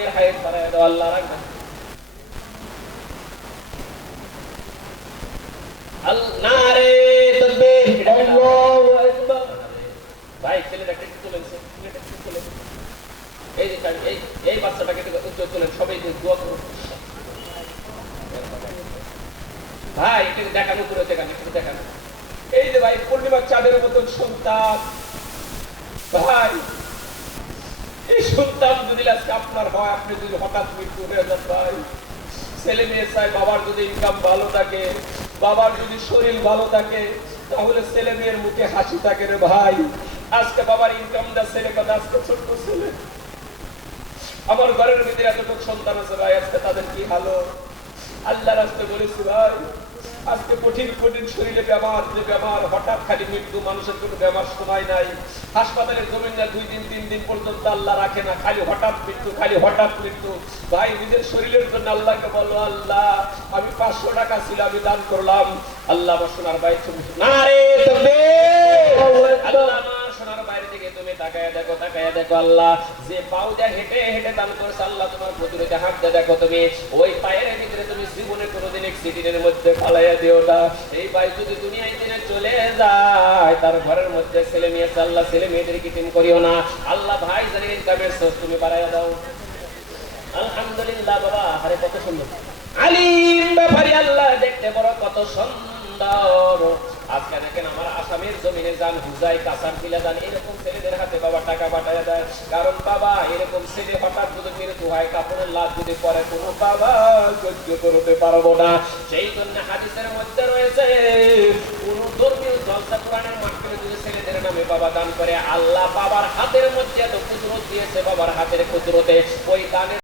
দিনের হায়াত বাড়ায় দাও আল্লাহ। রাখবে নারে তাকবীর, আল্লাহু আকবার। ভাই ছেলেটা একটু তুলেছে, ছেলেটা একটু তুলেছে। এই যে এই বাচ্চাটাকে একটু তুলেন, সবাই দোয়া করুন। ভাই একটু দেখানো, করে দেখানো, একটু দেখানো। এই যে ভাই পূর্ণিমার চাঁদের মতন সন্তান, ভাই এই সন্তান যদি আজকে আপনার হয়, আপনি যদি হঠাৎ মৃত্যু হয়ে যান, ভাই ছেলে মেয়ে চাই বাবার যদি ইনকাম ভালো থাকে, বাবার যদি শরীর ভালো থাকে, তাহলে ছেলে মেয়ের মুখে হাসি থাকে রে ভাই। আজকে বাবার ইনকাম দা ছেলে কথা, আজকে ছোট্ট ছেলে, আমার ঘরের ভিতরে এতটুকু সন্তান আছে ভাই, আজকে তাদের কি হালো। আল্লাহ রাস্তে বলেছি ভাই, আজকে কঠিন কঠিন শরীরে বেমার, যে বেমার হঠাৎ খালি মৃত্যু, মানুষের কোনো বেমার সময় নাই। হাসপাতালের জমিন না 2 দিন 3 দিন পর্যন্ত আল্লাহ রাখে না, খালি হঠাৎ মৃত্যু, খালি হঠাৎ মৃত্যু। ভাই নিজের শরীরের জন্য আল্লাহকে বলো, আল্লাহ আমি 500 টাকা ছিল, আমি দান করলাম। আল্লাহ আমার সোনার ভাই নারে তাকবীর, আল্লাহ আমার সোনার বাইরে থেকে তুমি তাকায়া দেখো, তাকায়া দেখো আল্লাহ, যে পাও যা হেঁটে হেঁটে দান করেছে আল্লাহ, তোমার প্রতিরোধে হাত দিয়ে দেখো, তুমি ওই পায়ের ভিতরে তুমি জীবনে কোনোদিন অ্যাক্সিডেন্টের মধ্যে ফালাইয়া দিও না। এই ভাই যদি দুনিয়ায় দিনে চলে যায়, তার ঘরের মধ্যে ছেলে মেয়ে আল্লাহ ছেলে মেয়েদের কিটিম করিও না আল্লাহ। ভাই জানি ইনকামের সোর্স তুমি বাড়াইয়া দাও। আলহামদুলিল্লাহ বাবা, আরে কত সুন্দর আলিম ব্যাপারী, আল্লাহ দেখতে বড় কত সুন্দর। আজকে দেখেন আমার আসামের জমিনে যান, হুজাই কাসার ফিলা যান, এরকম ছেলেদের হাতে বাবা টাকা পাঠায় দেয়। কারণ বাবা এরকম ছেলে হঠাৎ যদি মৃত্যু হয়, কাপড়ের লাশ যদি পরে, কোনো বাবা সহ্য করতে পারবো না। সেই জন্য হাদিসের মধ্যে রয়েছে, কোন ধর্মীয় জলসা কোরআনের মাহফিলে যদি ছেলেদের নামে বাবা দান করে, আল্লাহ বাবার হাতের মধ্যে এত কুদরত দিয়েছে, বাবার হাতের কুদরতে ওই দানের